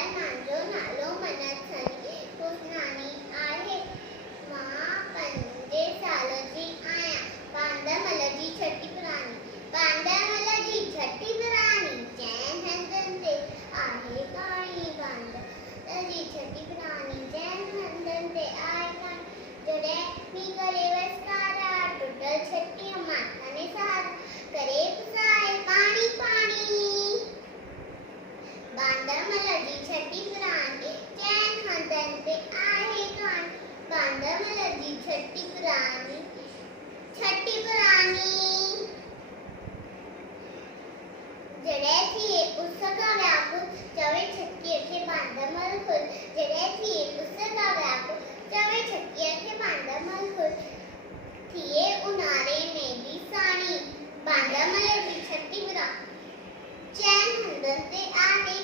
बांधार मांजो नालो मनथनी पुसनानी आहे मां पंजे साल जी आया बांधा मलजी छठी पुरानी बांधा मलजी छठी पुरानी जैन हंदन ते आहे काणी बांधा मलजी छठी पुरानी जैन हंदन ते आहे काणी जड़े मी करे वसकारा टुटल छठी माथा ने सार करे पुसाए पानी पानी बांधा मलजी छठी पुरानी जैन हंदन ते आहे काणी बांधा मलजी छठी पुरानी जड़े थी उसका व्याकुल चवे छक्की के बांधा मलखुल जड़े थी उसका व्याकुल चवे छक्की के बांधा मलखुल थिए उनारे में भी सानी बांधा मलजी छठी पुरानी जैन हंदन ते आहे